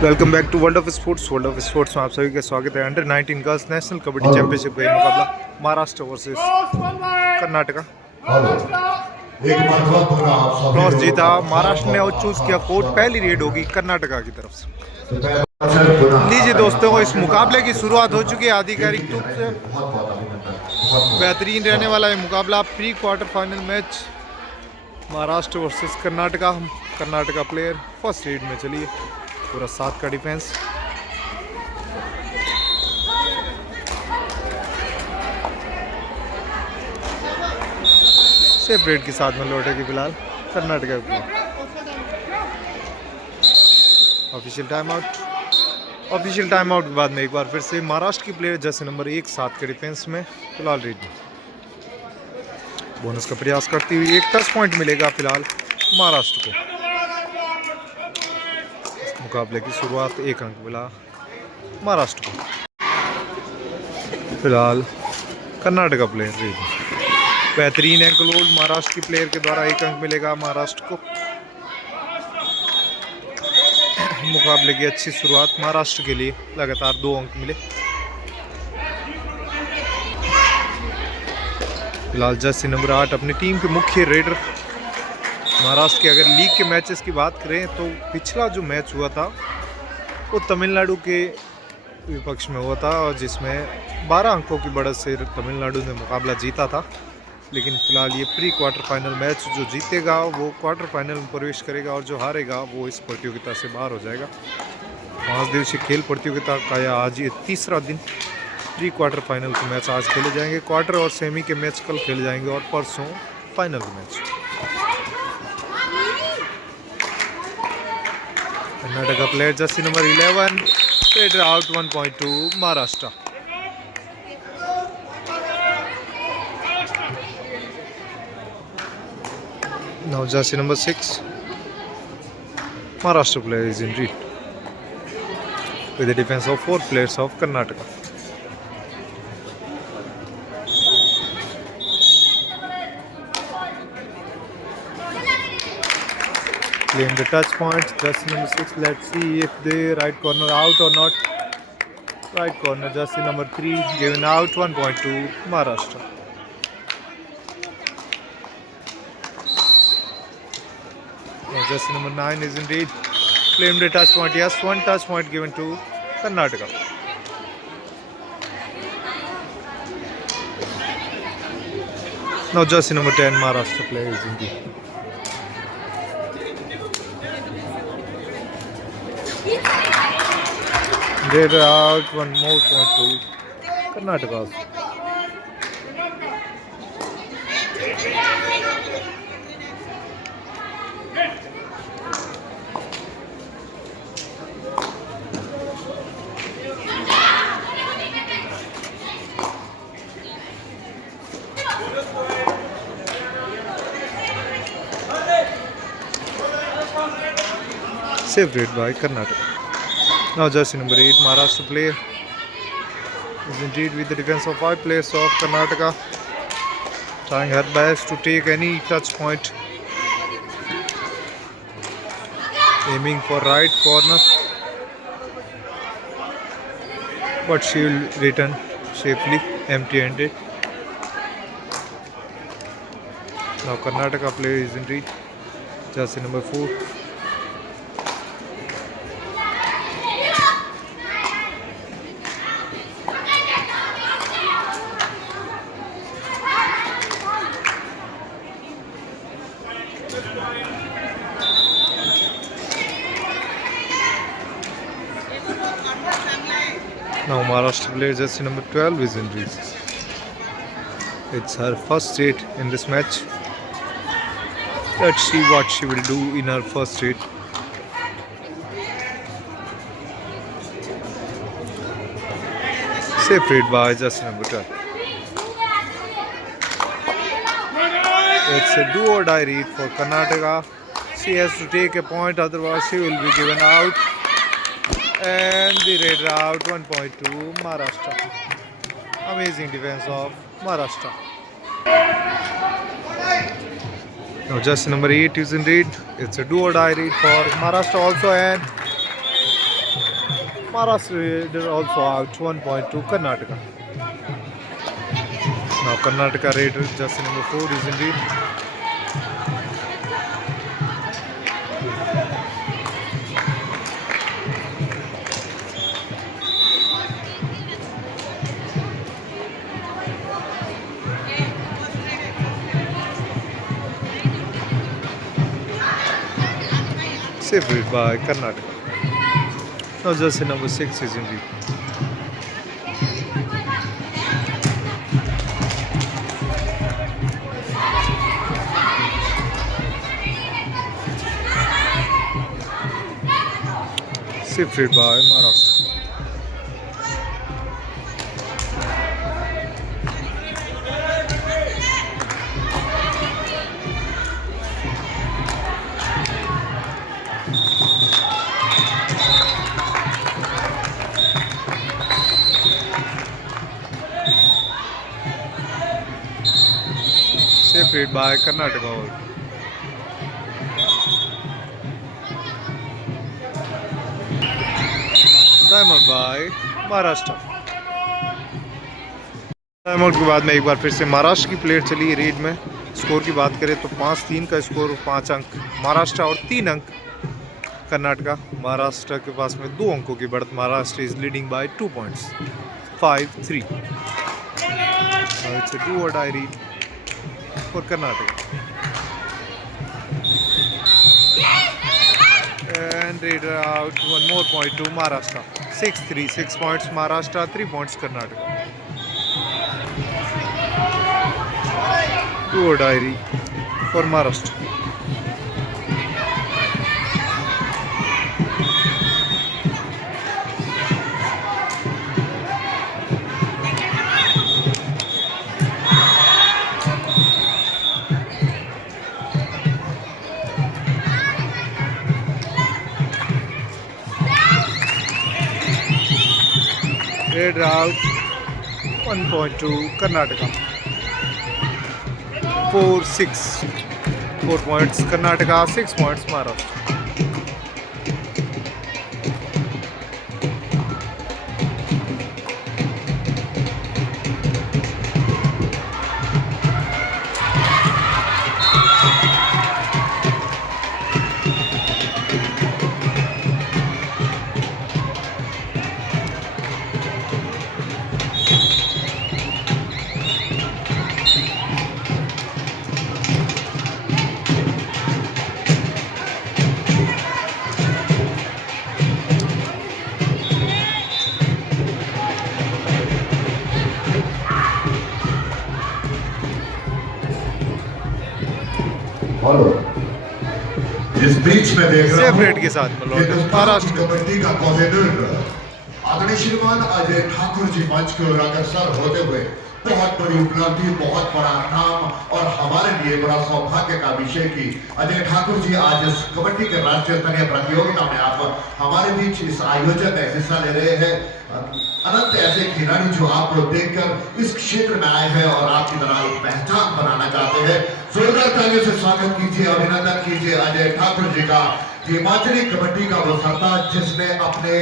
Welcome back to world of sports. World of sports में आप सभी का स्वागत है। Under 19 girls national kabaddi championship का ये मुकाबला महाराष्ट्र वर्सेस कर्नाटका। टॉस जीता महाराष्ट्र ने और चूज किया कोर्ट। पहली रेड होगी कर्नाटका की तरफ से। लीजिए दोस्तों, इस मुकाबले की शुरुआत हो चुकी है आधिकारिक रूप से। बेहतरीन रहने वाला है मुकाबला। Pre quarter final match Maharashtra versus Karnataka. Karnataka player first red में चलिए, पूरा 7 का डिफेंस। सेफ रेड के साथ में लौटेगी फिलहाल कर्नाटका की। ऑफिशियल टाइम आउट के बाद में एक बार फिर से महाराष्ट्र की प्लेयर जैसे नंबर 1 7 के डिफेंस में फिलहाल रेड में बोनस का प्रयास करती हुई। एक टच पॉइंट मिलेगा फिलहाल महाराष्ट्र को। मुकाबले की शुरुआत 1 अंक मिला महाराष्ट्र को। फिलहाल कर्नाटका प्लेयर रेड। बेहतरीन एंकल होल्ड महाराष्ट्र की प्लेयर के द्वारा 1 अंक मिलेगा महाराष्ट्र को। मुकाबले की अच्छी शुरुआत महाराष्ट्र के लिए, लगातार 2 अंक मिले। फिलहाल जर्सी नंबर 8 अपनी टीम के मुख्य रेडर। महाराष्ट्र के अगर लीग के मैचेस की बात करें तो पिछला जो मैच हुआ था वो तमिलनाडु के विपक्ष में हुआ था, और जिसमें 12 अंकों की बढ़त से तमिलनाडु ने मुकाबला जीता था। लेकिन फिलहाल ये प्री क्वार्टर फाइनल मैच, जो जीतेगा वो क्वार्टर फाइनल में प्रवेश करेगा और जो हारेगा वो इस प्रतियोगिता से बाहर हो जाएगा। 5 दिवसीय खेल प्रतियोगिता का यह आज ये तीसरा दिन। प्री क्वार्टर फाइनल के मैच आज खेले जाएंगे। क्वार्टर और सेमी के मैच कल खेले जाएंगे और परसों फाइनल के match. Karnataka player Jersey number 11 red out 1.2 Maharashtra. Now jersey number 6 Maharashtra player is in red with the defense of 4 players of Karnataka. Playing the touch point, jersey number 6. Let's see if the right corner out or not. Right corner, jersey number 3 given out 1.2 Maharashtra. Jersey number 9 is indeed claimed a touch point. Yes, 1 touch point given to Karnataka. Now jersey number 10 Maharashtra player is indeed. They're out 1 more point to Karnataka. Safe read by Karnataka. Now jersey number 8 Maharashtra player is indeed with the defense of 5 players of Karnataka, trying her best to take any touch point, aiming for right corner, but she will return safely empty-handed. Now Karnataka player is indeed jersey number 4. Now Maharashtra player jersey number 12 is in red. It's her first hit in this match. Let's see what she will do in her first hit. Safe read by jersey number 12. It's a do or die read for Karnataka. She has to take a point, otherwise she will be given out. And the red out 1.2 Maharashtra. Amazing defense of Maharashtra. Now jersey number 8 is in red. It's a do or die read for Maharashtra also, and Maharashtra Raider also out 1 point to Karnataka. Now Karnataka Raider jersey number 4 is in lead. Safe read by Karnataka. Now jersey number 6 is in lead. Safe read by Maharashtra. Safe read by Karnataka. Time out by Maharashtra. Time out के बाद में एक बार फिर से महाराष्ट्र की player चली red में. Score की बात करें तो 5-3 का स्कोर, 5 अंक महाराष्ट्र और 3 अंक कर्नाटका. महाराष्ट्र के पास में 2 अंकों की बढ़त. Maharashtra is leading by 2 points, 5-3. It's a do or die read for Karnataka. And Raider out 1 more point to Maharashtra. 6-3, 6 points Maharashtra, 3 points Karnataka. Do or die read for Maharashtra. Raider out 1 point to Karnataka. 4-6. 4 points Karnataka, 6 points Maharashtra. Hello, इस बीच में देख रहा हूं separate के साथ में लौटे महाराष्ट्र कबड्डी का कोहिनूर आदरणीय श्रीमान अजय ठाकुर जी मंच की ओर अग्रसर होते हुए बहुत बड़ी उपलब्धि, बहुत बड़ा नाम और हमारे लिए बड़ा सौभाग्य का विषय कि अजय ठाकुर जी आज इस कबड्डी के राष्ट्रीय स्तरीय प्रतियोगिता में आप हमारे बीच इस आयोजन में हिस्सा ले रहे हैं. अनंत ऐसे खिलाड़ी जो आप देखकर इस क्षेत्र में आए हैं और आपकी तरह एक पहचान बनाना चाहते हैं. जोरदार तालियों से स्वागत कीजिए, अभिनंदन कीजिए अजय ठाकुर जी का. हिमाचली कबड्डी का वो सरताज जिसने अपने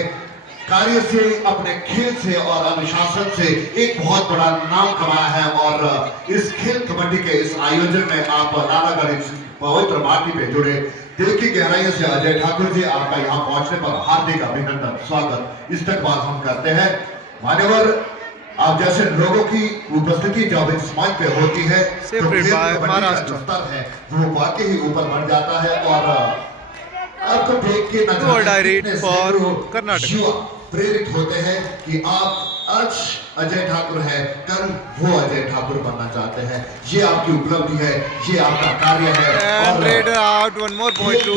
कार्य से, अपने खेल से और अनुशासन से एक बहुत बड़ा नाम कमाया है. और इस खेल कबड्डी के इस आयोजन में आप नालागढ़ इस पवित्र माटी पे जुड़े. दिल की गहराइयों से अजय ठाकुर जी आपका यहाँ पहुंचने पर हार्दिक अभिनंदन, स्वागत, इस्तकबाल हम करते हैं. मान्यवर, आप जैसे लोगों की उपस्थिति जब इस मंच पे होती है तो महाराष्ट्र स्तर है वो वाकई ही ऊपर बढ़ जाता है. और आपको देख के युवा प्रेरित होते हैं कि आप आज अजय ठाकुर है, कल वो अजय ठाकुर बनना चाहते हैं. ये आपकी उपलब्धि है, ये आपका कार्य है. और Raider out 1 more point to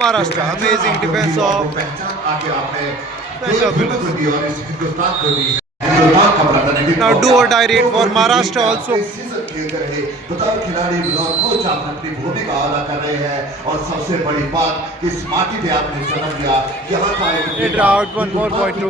Maharashtra. Amazing defense of पहचान आके आपने दी और इस हिंदुस्तान को दी. Now do or die read for Maharashtra also. बताओ खिलाड़ी कोच आप अपनी भूमिका अदा कर रहे हैं और सबसे बड़ी बात कि इस माटी पे आपने जन्म लिया. यहाँ का Raider out 1 more point to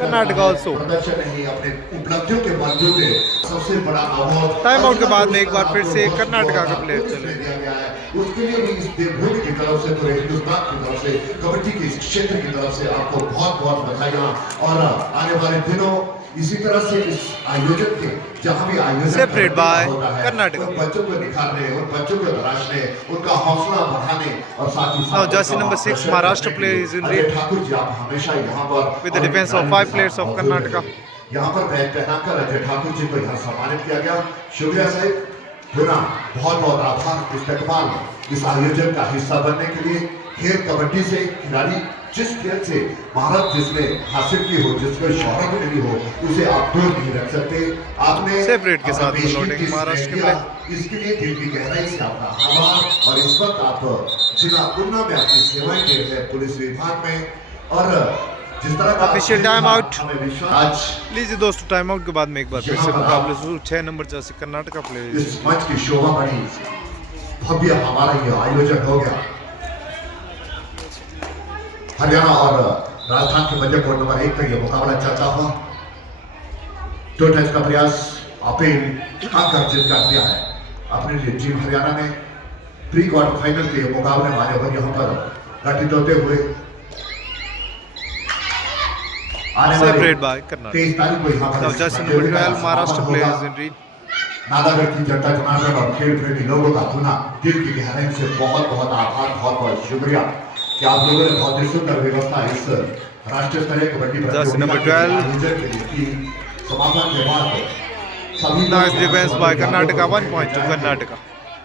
Karnataka also. प्रदर्शन नहीं, अपने उपलब्धियों के बलबूते सबसे बड़ा अवार्ड टाइम आउट के बाद में एक बार फिर से कर्नाटका का प्लेयर चले. दिया गया है, उसके लिए भी इस देवभूमि की तरफ से, पूरे हिंदुस्तान की तरफ से, कबड्डी के इस क्षेत्र की तरफ से आपको बहुत बहुत बधाइयां। और आने वाले दिनों इसी तरह से इस आयोजन के जहां भी आयोजन Separate by होता है, कर्नाटक। उन बच्चों को निखारने, उन बच्चों को तराशने, उनका हौसला बढ़ाने और साथ ही Now साथ jersey उनका number 6 प्रदर्शन Maharashtra करने player is के in लिए red. अजय ठाकुर जी आप हमेशा यहाँ पर With the defense of 5 players of Karnataka. यहाँ पर बैग पहनाकर अजय ठाकुर जी को यहाँ सम्मानित किया गया। शुक्रिया साहब, पुनः बहुत बहुत आभार इस्तेकबाल इस आयोजन का हिस्सा बनने के लिए। खेल कबड्डी से खिलाड़ी जिस खेल से भारत जिसने हासिल की हो, जिसको शोहरत मिली हो, उसे आप दूर नहीं रख सकते। आपने सेपरेट के साथ अपना लौटेंगे देश की महाराष्ट्र के सेवा किया, इसके लिए दिल की गहराई से आपका आभार। और इस वक्त आप जिला उन्ना में अपनी सेवाएं दे रहे हैं पुलिस विभाग में, और जिस तरह का Official time out. हमें विश्वास आज लीजिए दोस्तों, टाइम आउट के बाद में एक बार फिर से मुकाबले शुरू। 6 नंबर जर्सी कर्नाटका प्लेयर। इस मंच की शोभा बढ़ी, भव्य हमारा ये आयोजन हो गया। हरियाणा और राजस्थान के मध्य कोर्ट नंबर 1 पर यह मुकाबला चलता हुआ। 2 टेस्ट का प्रयास अपील अंक अर्जित कर दिया है अपने लिए। टीम हरियाणा ने प्री क्वार्टर फाइनल के मुकाबले वाले और यहाँ पर घटित होते हुए आने वाले Separate by Karnataka. 23 तारीख को यहाँ Now पर jersey number 12 Maharashtra players in red. Nalagarh की जनता जनार्दन और खेल प्रेमी लोगों का धुना दिल की गहराई से बहुत बहुत आभार, बहुत बहुत शुक्रिया कि आप लोगों ने बहुत ही सुंदर व्यवस्था इस राष्ट्रीय स्तरीय कबड्डी Jersey number 12. आयोजन के लिए की। समापन के बाद सभी Nice defense by Karnataka. 1 point to Karnataka.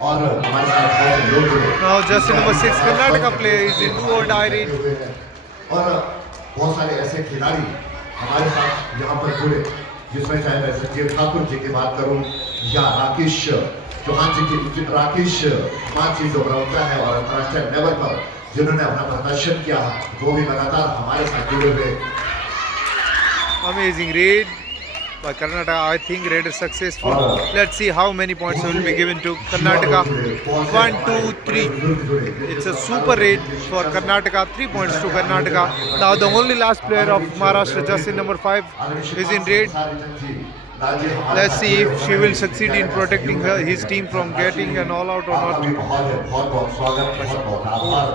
और हमारे साथ बहुत लोग जुड़े। Now jersey number 6 Karnataka player is in do or die red. और बहुत सारे ऐसे खिलाड़ी हमारे साथ यहाँ पर जुड़े, जिसमें चाहे मैं संजय ठाकुर जी की बात करूं या राकेश चौहान जी की, राकेश कुमार जी जो प्रवक्ता है और अंतर्राष्ट्रीय लेवल पर जिन्होंने अपना प्रदर्शन किया, वो भी लगातार हमारे साथ जुड़े हुए। Amazing raid by Karnataka. I think raid is successful. Let's see how many points will be given to Karnataka. 1, 2, 3. It's a super raid for Karnataka. 3 points to Karnataka. Now the only last player of Maharashtra, jersey number 5, is in raid. Let's see if she will succeed in protecting his team from getting an all out or not. बहुत बहुत स्वागत, बहुत बहुत आभार।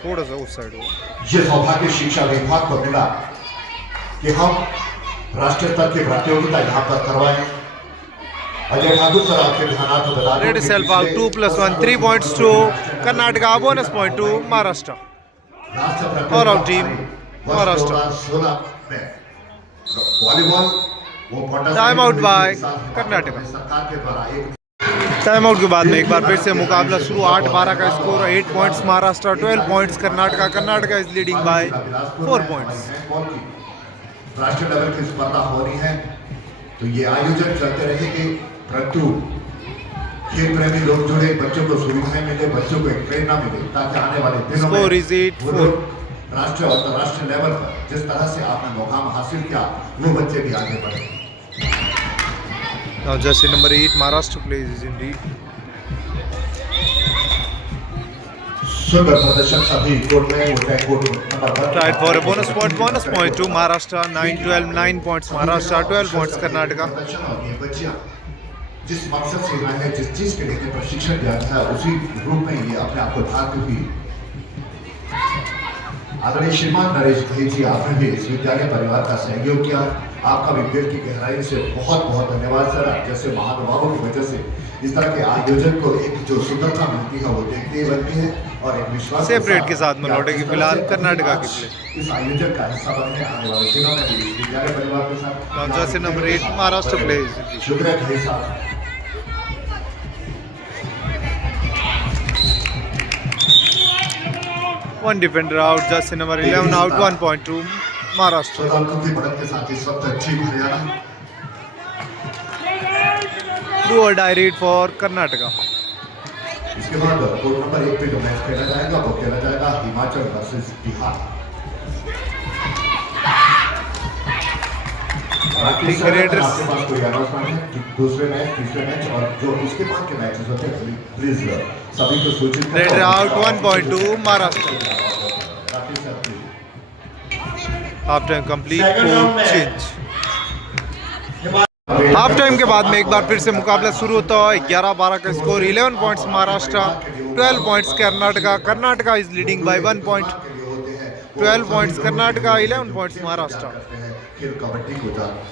थोड़ा सा उस side हो। ये सौभाग्य शिक्षा विभाग को मिला कि हम राष्ट्रीय स्तर की प्रतियोगिता यहाँ पर करवाएं। अजय ठाकुर सर आपके ध्यानार्थ बता दें Read self out 2 + 1, 3 points to Karnataka, bonus point to Maharashtra. और our team, Maharashtra. 2016 में वॉलीबॉल वो Time out by Karnataka. सरकार के द्वारा एक टाइम आउट के बाद में एक बार फिर से मुकाबला शुरू। 8-12 का score, 8 points Maharashtra, 12 points Karnataka. Karnataka is leading by 4 points. राष्ट्रीय लेवल की स्पर्धा हो रही है, तो ये आयोजन चलते रहेंगे, परंतु खेल प्रेमी लोग जुड़े, बच्चों को सुविधाएं मिले, बच्चों को एक प्रेरणा मिले, ताकि आने वाले दिनों Score में is 8-4. राष्ट्रीय और अंतर्राष्ट्रीय लेवल पर जिस तरह से आपने मुकाम हासिल किया, वो बच्चे भी आगे बढ़े। Now jersey number 8 Maharashtra plays is in red. सुंदर प्रदर्शन सभी कोर्ट में होता है। Court number Tried for a bonus point to Maharashtra. 9-12, 9 points Maharashtra, 12 points Karnataka. प्रदर्शन और ये बच्चियां जिस मकसद से आए हैं, जिस चीज के लिए प्रशिक्षण दिया था, उसी रूप में ये अपने आप को ढालती हुई। आदरणीय श्रीमान नरेश भाई जी, आपने भी इस विद्यालय परिवार का सहयोग किया, आपका भी दिल की गहराई से बहुत बहुत धन्यवाद सर। आप जैसे महानुभावों की वजह से इस तरह के आयोजन को एक जो सुंदरता मिलती है वो देखते ही बनती है, और एक विश्वास सेपरेट के साथ में लौटेगी फिलहाल कर्नाटका की प्ले। इस आयोजन का हिस्सा बनने आने वाले दिनों में भी इस विद्यालय परिवार के साथ jersey number 8 Maharashtra plays in red. शुक्रिया भाई साहब। One defender out, jersey number 11 out, 1 point to Maharashtra. श्रोताओं की मदद के साथ इस वक्त team Haryana Do or die raid for Karnataka. इसके बाद कोर्ट नंबर 1 पे जो मैच खेला जाएगा वो खेला जाएगा हिमाचल वर्सेस बिहार। ठीक है, रेडर्स। आपके पास कोई अनाउंसमेंट है कि दूसरे मैच, तीसरे मैच और जो इसके बाद के मैचेस होते हैं, प्लीज सभी को सूचित करें। Raider out, 1 point to Maharashtra. Rakesh sir, please। After a complete court change. Half time के बाद में एक बार फिर से मुकाबला शुरू होता है। 11-12 का score, 11 points Maharashtra, 12 points Karnataka. Karnataka is leading by 1 point. 12 points Karnataka, 11 points Maharashtra. खेल कबड्डी को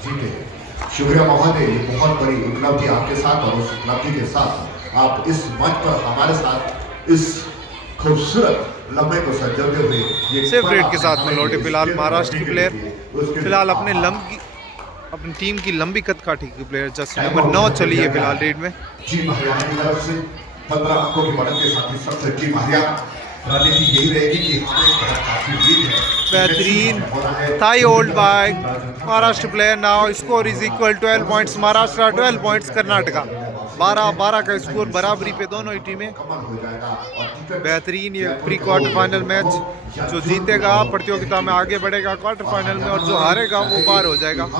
जीते। शुक्रिया महोदय, ये बहुत बड़ी उपलब्धि आपके साथ, और उस उपलब्धि के साथ आप इस मंच पर हमारे साथ इस खूबसूरत लम्हे को सजाते हुए सेफ रेड के साथ में लौटे फिलहाल महाराष्ट्र के प्लेयर। फिलहाल अपनी टीम की लंबी कद काठी की प्लेयर जर्सी नंबर 9 चली है फिलहाल रेड में। टीम हरियाणा की तरफ से 15 अंकों की बढ़त के साथ ही सबसे टीम हरियाणा रणनीति यही रहेगी कि हमें काफी लीड है। बेहतरीन thigh hold by Maharashtra player. Now score is equal 12 points Maharashtra, 12 points Karnataka. 12-12 का स्कोर, बराबरी पे दोनों ही टीमें। बेहतरीन ये प्री क्वार्टर फाइनल मैच, जो जीतेगा प्रतियोगिता में आगे बढ़ेगा क्वार्टर फाइनल में, और जो हारेगा वो बाहर हो जाएगा। अब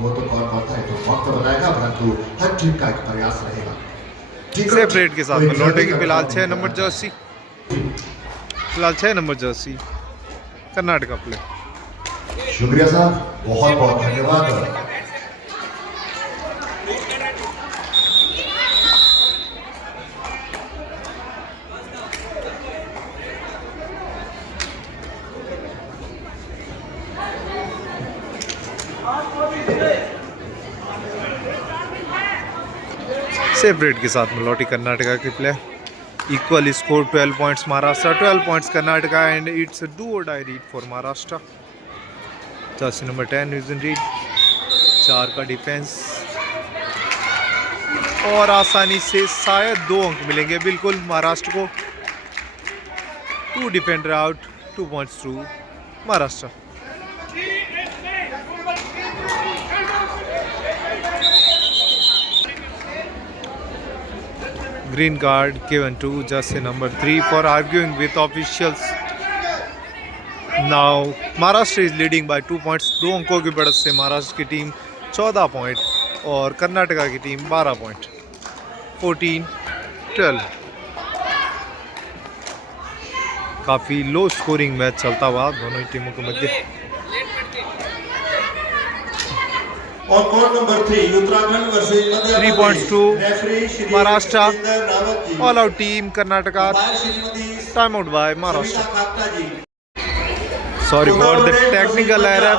वो तो कौन करता है तो वक्त बताएगा, परंतु हर टीम का एक प्रयास रहेगा। सेफ रेड के साथ में लौटेगी फिलहाल 6 नंबर जर्सी। फिलहाल 6 नंबर जर्सी कर्नाटका प्लेयर। शुक्रिया साहब, बहुत बहुत धन्यवाद। सेफ रेड के साथ में लौटी कर्नाटका की player. Equal score 12 points Maharashtra, 12 points Karnataka, and it's do or die raid for Maharashtra. Jersey number 10 is in raid. 4 का डिफेंस, और आसानी से शायद 2 अंक मिलेंगे बिल्कुल महाराष्ट्र को। 2 defender out, 2 points to Maharashtra. Green card given to jersey number 3 for arguing with officials. Now Maharashtra is leading by 2 points. 2 अंकों की बढ़त से महाराष्ट्र की टीम 14 पॉइंट और कर्नाटका की टीम 12 पॉइंट। 14-12। काफ़ी लो स्कोरिंग मैच चलता हुआ दोनों ही टीमों के मध्य। और code number 3 Uttarakhand versus Madhya 3 points to Maharashtra. All out team Karnataka. Time out by Maharashtra. Sorry for the technical error.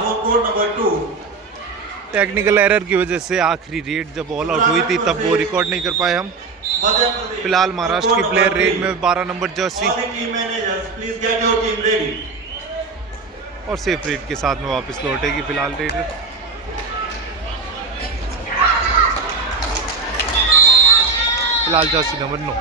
Technical error की वजह से आखिरी रेड जब ऑल आउट हुई थी तब वो रिकॉर्ड नहीं कर पाए हम। फिलहाल महाराष्ट्र की प्लेयर रेड में 12 नंबर जर्सी और सेफ रेड के साथ में वापस लौटेगी फिलहाल रेड। फिलहाल Jersey number 9।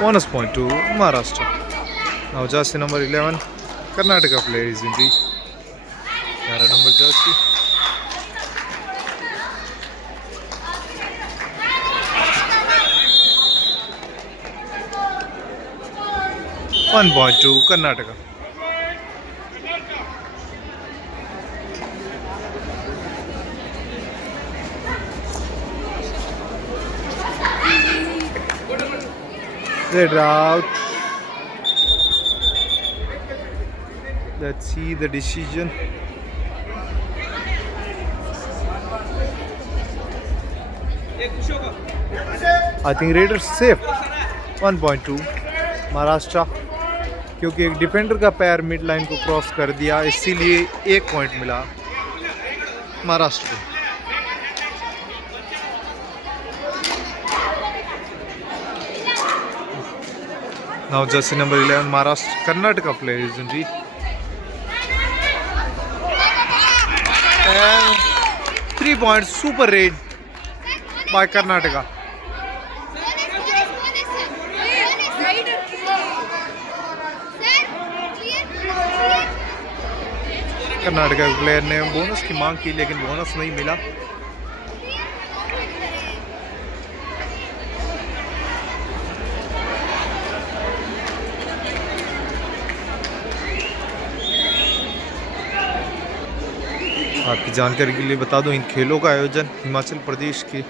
Bonus point to Maharashtra. Now jersey number 11, Karnataka player is in reach. 11 number jersey. One point to Karnataka. Red out. Let's see the decision. I think Raiders safe. 1.2 Maharashtra, क्योंकि एक defender का पैर mid line को cross कर दिया, इसीलिए 1 point मिला महाराष्ट्र को। Now jersey number 11 Maharashtra Karnataka player is in reach. And 3 points, super raid by Karnataka. Karnataka के प्लेयर ने बोनस की मांग की लेकिन बोनस नहीं मिला। आपकी जानकारी के लिए बता दूं, इन खेलों का आयोजन हिमाचल प्रदेश के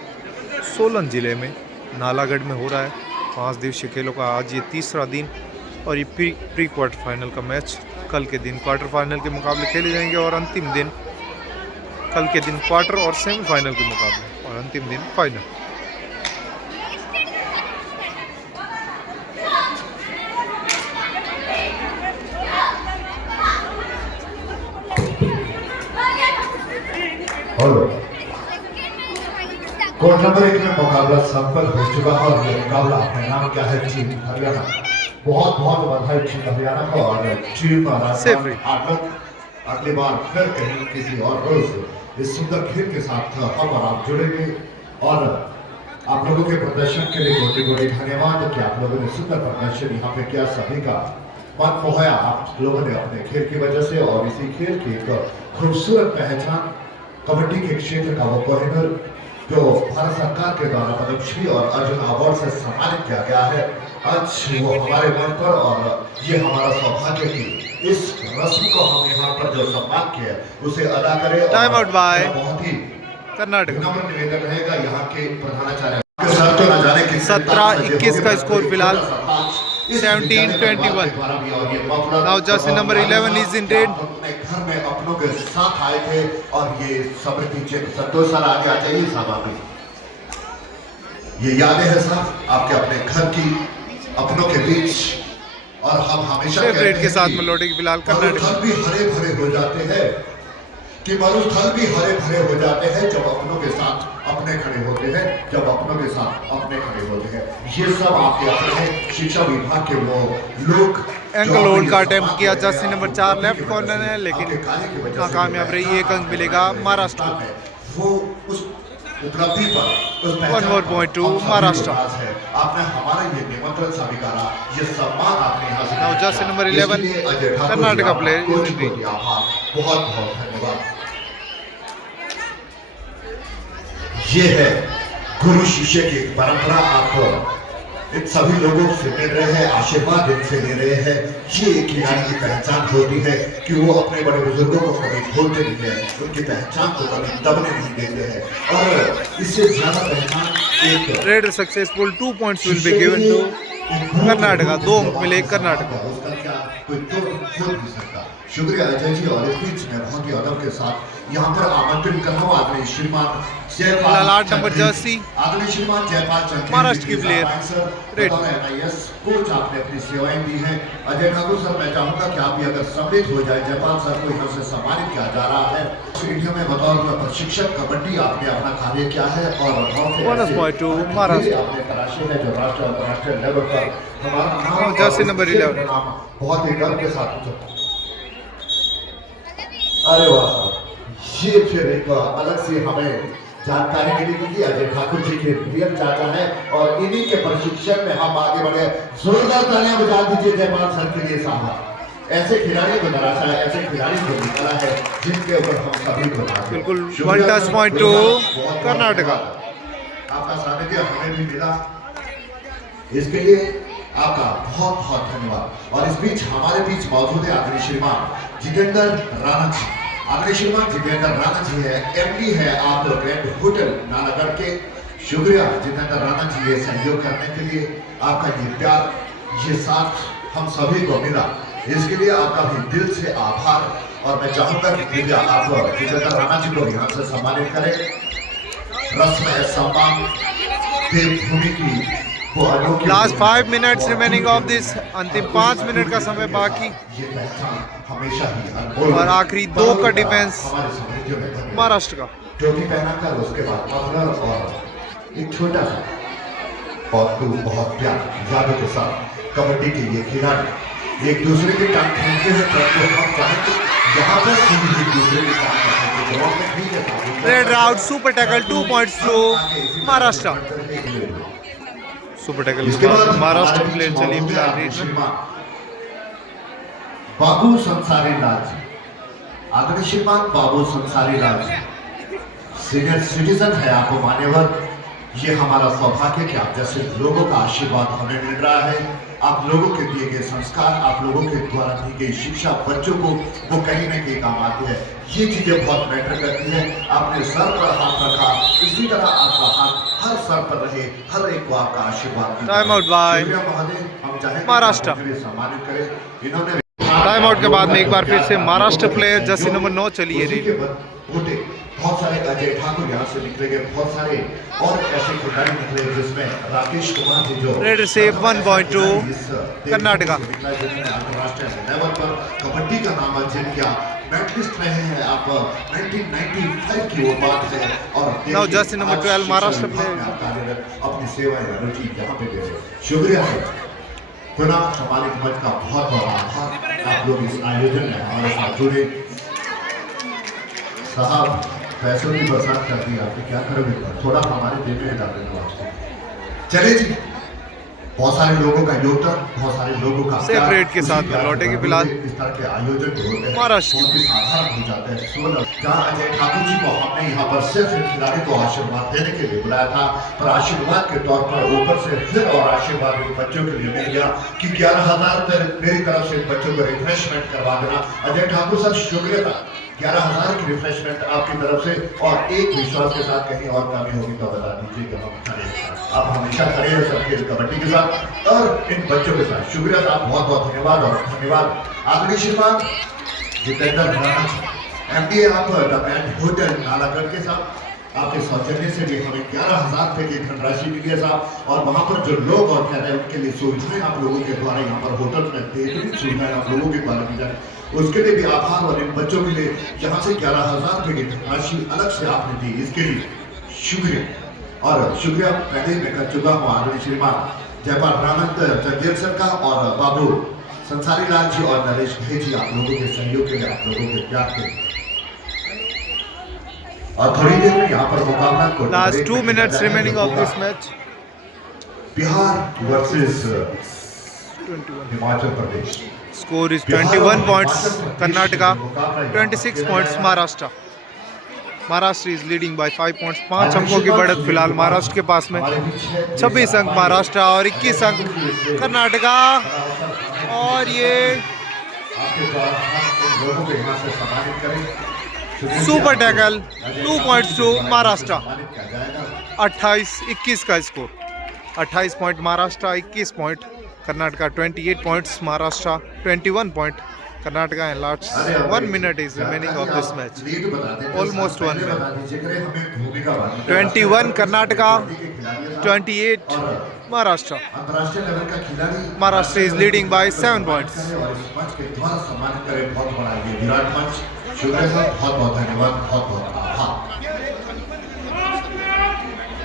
सोलन ज़िले में नालागढ़ में हो रहा है। 5 दिवसीय खेलों का आज ये तीसरा दिन और ये प्री क्वार्टर फाइनल का मैच कल के दिन क्वार्टर फाइनल के मुकाबले खेले जाएंगे और अंतिम दिन कल के दिन क्वार्टर और सेमीफाइनल के मुकाबले और अंतिम दिन फाइनल। कोर्ट नंबर 1 में मुकाबला संपन्न हो चुका है और ये मुकाबला अपने नाम क्या है टीम हरियाणा। बहुत बहुत बधाई टीम हरियाणा को और टीम राजस्थान आगत अगली बार फिर कहीं किसी और रोज इस सुंदर खेल के साथ हम और आप जुड़ेंगे। और आप लोगों के प्रदर्शन के लिए कोटि कोटि धन्यवाद कि आप लोगों ने सुंदर प्रदर्शन यहाँ पे किया। सभी का मन मोहाया आप लोगों ने अपने खेल की वजह से और इसी खेल की एक खूबसूरत पहचान कबड्डी के क्षेत्र का वो कोहिनूर जो भारत सरकार के द्वारा पद्मश्री और अर्जुन अवार्ड से सम्मानित किया गया है, आज वो हमारे मन पर और ये हमारा सौभाग्य की इस रस्म को हम यहाँ पर जो सम्मान किया उसे अदा करें। टाइम आउट बाय बहुत ही कर्नाटक। नम्र निवेदन रहेगा यहाँ के प्रधानाचार्य तो न जाने कि 17-21 का स्कोर फिलहाल 17-21। Now jersey number 11 is in red. अपने घर में अपनों के साथ आए थे और ये समृद्धि चिन्ह संतोष सर आगे आ जाइए साहब। आप ये यादें हैं साहब आपके अपने घर की अपनों के बीच और हम हमेशा कहते हैं के साथ में लौटेगी फिलहाल कर्नाटक। भी हरे भरे हो जाते हैं कि मरुस्थल भी हरे भरे हो जाते हैं जब अपनों के साथ अपने खड़े होते हैं, जब अपनों के साथ अपने खड़े होते हैं। ये सब आपके अपने शिक्षा विभाग के वो लोग एंकल होल्ड का अटेम्प्ट किया जर्सी नंबर 4 लेफ्ट कॉर्नर है लेकिन नाकामयाब रही। 1 अंक मिलेगा महाराष्ट्र वो उस उपलब्धि पर 1 more point to महाराष्ट्र। आपने हमारा ये निमंत्रण स्वीकारा, ये सम्मान आपने यहाँ से Now jersey number 11 Karnataka player बहुत बहुत धन्यवाद। ये है गुरु शिष्य की परंपरा। आप इन सभी लोगों से मिल रहे हैं, आशीर्वाद इनसे ले रहे हैं। ये एक खिलाड़ी की पहचान होती है कि वो अपने बड़े बुजुर्गों को कभी भूलते नहीं है, उनकी पहचान को कभी दबने नहीं देते हैं। और इससे ज्यादा पहचान एक red successful 2 points will be given to Karnataka. 2 अंक मिले कर्नाटका। उसका क्या कोई तो खोल नहीं सकता। शुक्रिया अजय जी। और इस बीच में बहुत ही अदब के साथ यहाँ पर आमंत्रित कर रहा हूँ आदरणीय श्रीमान जयपाल 8 नंबर जर्सी आदरणीय श्रीमान जयपाल चंद्र महाराष्ट्र की प्लेयर रेड कोच आपने अपनी सेवाएं दी हैं। अजय ठाकुर सर मैं चाहूंगा कि आप भी अगर सम्मिलित हो जाए। जयपाल सर को यहाँ से सम्मानित किया जा रहा है। इंडिया में बतौर प्रशिक्षक कबड्डी आपने अपना कार्य किया है और बोनस पॉइंट टू महाराष्ट्र। आपने तराशे है जो राष्ट्रीय और अंतर्राष्ट्रीय लेवल पर हमारा नाम जर्सी नंबर 11 बहुत ही गर्व के साथ। अरे वाह, ये फिर एक अलग से हमें जानकारी मिली कि अजय ठाकुर जी के प्रिय चाचा है और इन्हीं के प्रशिक्षण में हम आगे बढ़े। जोरदार तालियां बजा दीजिए जयपाल सर के लिए साहब। ऐसे खिलाड़ी को दरासा है, ऐसे खिलाड़ी को निकाला है जिनके ऊपर हम सभी को बिल्कुल 1 टच पॉइंट टू कर्नाटका। आपका सानिध्य हमें भी मिला, इसके लिए आपका बहुत बहुत धन्यवाद। और इस बीच हमारे बीच मौजूद है आदरणीय श्रीमान जितेंद्र राणा जी। आदरणीय श्रीमान जितेंद्र राणा जी है, एमडी है आप ग्रैंड होटल नालागढ़ के। शुक्रिया जितेंद्र राणा जी ये सहयोग करने के लिए, आपका ये प्यार ये साथ हम सभी को मिला, इसके लिए आपका भी दिल से आभार। और मैं चाहूंगा कि कृपया आप जितेंद्र राणा जी को यहाँ से सम्मानित करें। रस्म सम्मान देवभूमि की last 5 minutes remaining of this. अंतिम 5 मिनट का समय बाकी और आखिरी 2 का डिफेंस महाराष्ट्र का। टोपी पहना कर उसके बाद मफलर और एक छोटा सा और बहुत प्यार यादों के साथ कबड्डी के ये खिलाड़ी एक दूसरे के टांग खींचते हैं, परंतु हम चाहेंगे यहाँ पर एक दूसरे के टांग raid out super tackle 2 points to Maharashtra. Super tackle के बाद महाराष्ट्र की प्लेयर चली फिलहाल रेड में। बाबू संसारी लाल जी आदरणीय श्रीमान बाबू संसारी लाल सीनियर सिटीजन है, आपको मान्यवर। ये हमारा सौभाग्य कि आप जैसे लोगों का आशीर्वाद हमें मिल रहा है। आप लोगों के दिए गए संस्कार, आप लोगों के द्वारा दी गई शिक्षा बच्चों को वो कहीं न कहीं काम आती है। ये चीजें बहुत मैटर करती है। आपने सर पर हाथ रखा, इसी तरह आपका हाथ हर सर पर रहे, हर एक को आपका आशीर्वाद। टाइम आउट बाय महोदय, हम चाहेंगे महाराष्ट्र। सम्मानित करें। इन्होंने टाइम आउट के बाद में एक बार फिर से महाराष्ट्र प्लेयर जर्सी नंबर 9 चलिए रे। बहुत सारे अजय ठाकुर यहाँ से निकले गए, बहुत सारे और ऐसे खिलाड़ी निकले जिसमें राकेश कुमार जी जो रेड से 1.2 कर्नाटका अंतरराष्ट्रीय लेवल पर कबड्डी का नाम अर्जित किया, मेडलिस्ट रहे हैं आप। 1995 की वो बात है और now Jersey number 12 Maharashtra player अपनी सेवा या रुचि यहाँ पे दे रहे। शुक्रिया है पुनः सम्मानित मंच का बहुत बहुत आभार। आप लोग इस आयोजन में हमारे साथ जुड़े। साहब पैसों की बरसात कर दी, आपको क्या करोगे, थोड़ा हमारे देश में डाल देना आपसे। चले जी, बहुत सारे लोगों का योगदान, बहुत सारे लोगों का सेपरेट के साथ में लौटेंगे फिलहाल इस तरह के आयोजन जो होते हैं महाराष्ट्र बहुत ही साधारण हो जाते हैं। 16 जहाँ अजय ठाकुर जी को हमने यहाँ पर सिर्फ खिलाड़ी को आशीर्वाद देने के लिए बुलाया था, पर आशीर्वाद के तौर पर ऊपर से फिर और आशीर्वाद बच्चों के लिए मिल गया कि 11,000 मेरी तरफ से बच्चों को रिफ्रेशमेंट करवा देना। अजय ठाकुर सर शुक्रिया था, 11,000 की रिफ्रेशमेंट आपकी तरफ से। और एक विश्वास के साथ कहीं और कमी होगी तो बता दीजिएगा, हम खड़े। आप हमेशा खड़े हैं सबके कबड्डी के साथ और इन बच्चों के साथ। शुक्रिया साहब, बहुत बहुत धन्यवाद। और धन्यवाद आदरणीय श्रीमान जितेंद्र राणा MD आप द बैंड होटल नालागढ़ के साथ, आपके सौजन्य से भी हमें 11,000 रुपए की धनराशि मिली है साहब। और वहाँ पर जो लोग और कह रहे हैं उनके लिए सुविधाएं आप लोगों के द्वारा यहाँ पर होटल में बेहतरीन सुविधाएं आप लोगों के द्वारा दी जाए, उसके लिए भी आभार। और इन बच्चों के लिए यहाँ से 11,000 रुपए की धनराशि अलग से आपने दी, इसके लिए शुक्रिया। और शुक्रिया पहले मैं कर चुका हूँ आदरणीय श्रीमान जयपाल रामंत जगदेव सर का और बाबू संसारी लाल जी और नरेश भाई जी, आप लोगों के सहयोग के लिए, आप लोगों के प्यार के लिए। और थोड़ी देर में यहाँ पर मुकाबला को last 2 minutes remaining of this match. Bihar versus Himachal Pradesh. Score is 21 points Karnataka, 26 points Maharashtra. Maharashtra is leading by 5 points. 5 अंकों की बढ़त फिलहाल महाराष्ट्र के पास में। 26 अंक महाराष्ट्र और 21 अंक कर्नाटका। और ये super tackle 2 points to Maharashtra. 28-21 का स्कोर। 28 point Maharashtra, 21 point Karnataka, 28 points Maharashtra, 21 point Karnataka. And last 1 minute is remaining of this match. Almost 1 minute. 21 Karnataka, 28 Maharashtra. अंतरराष्ट्रीय लेवल का खिलाड़ी Maharashtra is leading by 7 points. और इस मंच के द्वारा सम्मानित करें, बहुत बड़ा ये विराट मंच। शुक्रिया साहब, बहुत बहुत धन्यवाद, बहुत बहुत आभार।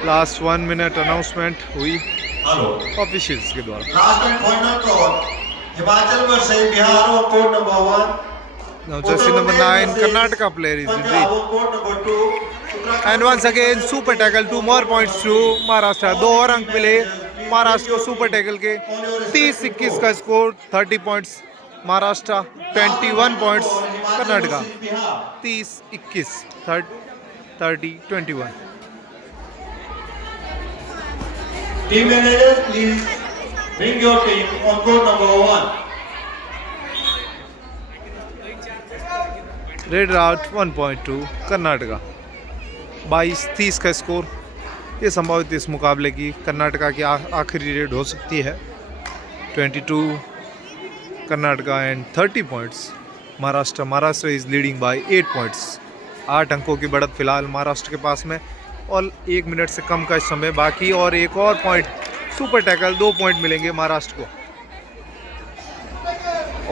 लास्ट 1 minute अनाउंसमेंट हुई हेलो ऑफिशियल्स के द्वारा। Last and final code Himachal versus Bihar और code number 1 Now jersey number 9 Karnataka player is in lead. Code number 2 And once again super tackle, 2 more points to Maharashtra. 2 और अंक मिले महाराष्ट्र को super tackle के। 30-21 का score, 30 points Maharashtra, 21 points Karnataka. 30-21, 30-21। Team manager please bring your team on code number 1। Red out 1.2 Karnataka. 22-30 का score. ये संभावित इस मुकाबले की कर्नाटका की आखिरी रेड हो सकती है। 22 Karnataka and 30 points Maharashtra. Maharashtra is leading by 8 points. 8 अंकों की बढ़त फिलहाल महाराष्ट्र के पास में और 1 मिनट से कम का समय बाकी। और एक और पॉइंट सुपर टैकल, 2 पॉइंट मिलेंगे महाराष्ट्र को।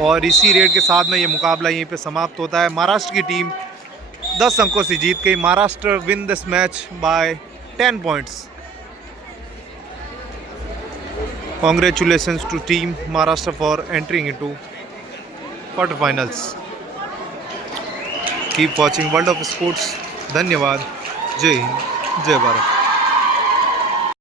और इसी रेड के साथ में ये मुकाबला यहीं पे समाप्त होता है। महाराष्ट्र की टीम 10 अंकों से जीत गई। Maharashtra win this match by 10 points. Congratulations to team Maharashtra for entering into quarterfinals. Keep watching World of Sports. धन्यवाद। जय हिंद, जय भारत।